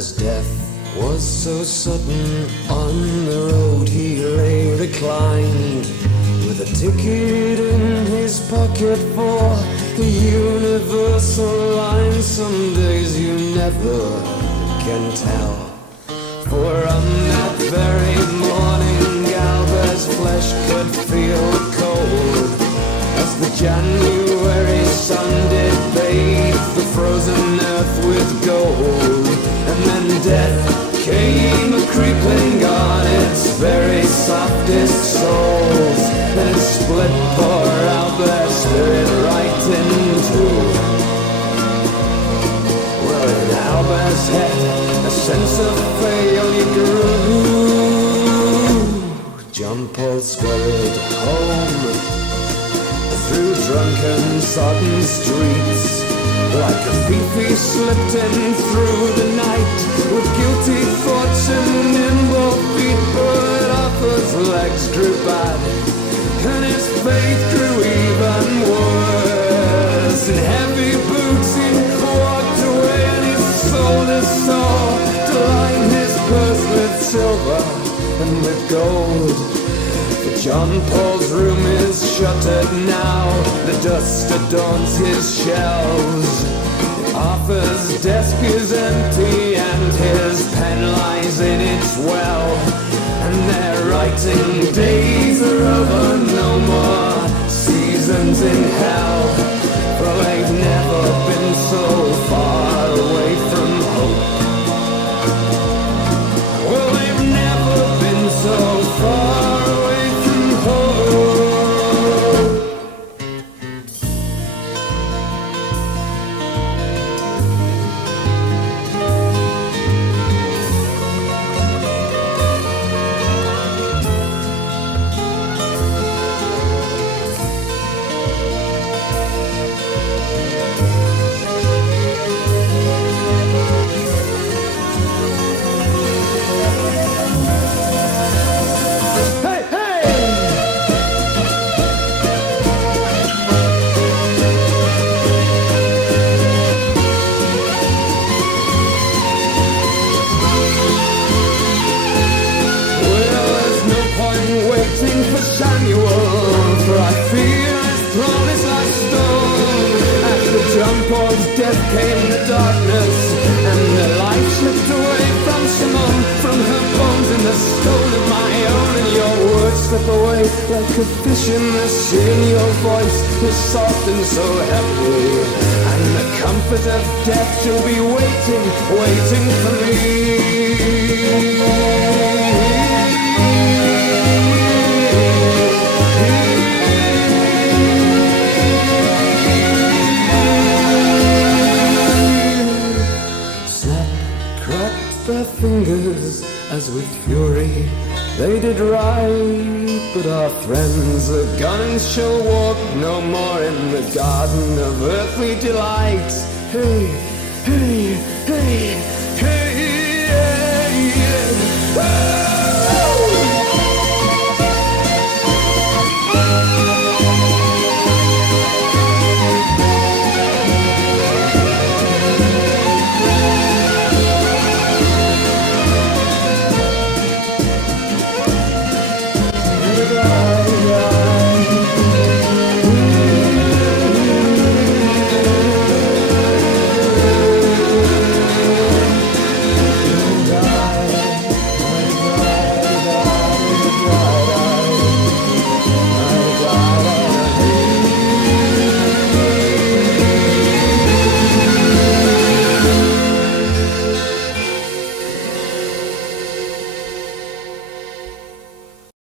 as death was so sudden on the road, he lay reclined with a ticket in his pocket for the universal line. Some days you never can tell. For on that very morning, Galbert's flesh could feel cold as the January sun did bathe the frozen earth with gold. And then death came a-creeping on its very softest soles, and it split poor Albert's spirit right in two. Well, in Albert's head a sense of failure grew. John Paul scurried home through drunken, sodden streets. Like a thief he slipped in through the night with guilty thoughts and nimble feet. But Arthur's legs grew bad and his faith grew even worse. In heavy boots he walked away, and he sold his soul to line his purse with silver and with gold. But John Paul's room is shuttered now, the dust adorns his shelves. Arthur's desk is empty and his pen lies in its well, and their writing days are over, no more seasons in hell. For they've never been so far away from hope. Well, they've never been so far away from hope. Death came the darkness, and the light slipped away from Simone, from her bones in the stone of my own. And your words slip away like a fish in the sea, and your voice is soft and so happy. And the comfort of death shall be waiting, waiting for me. Their fingers as with fury they did ride. But our friends the guns shall walk no more in the garden of earthly delight. Hey, hey, hey,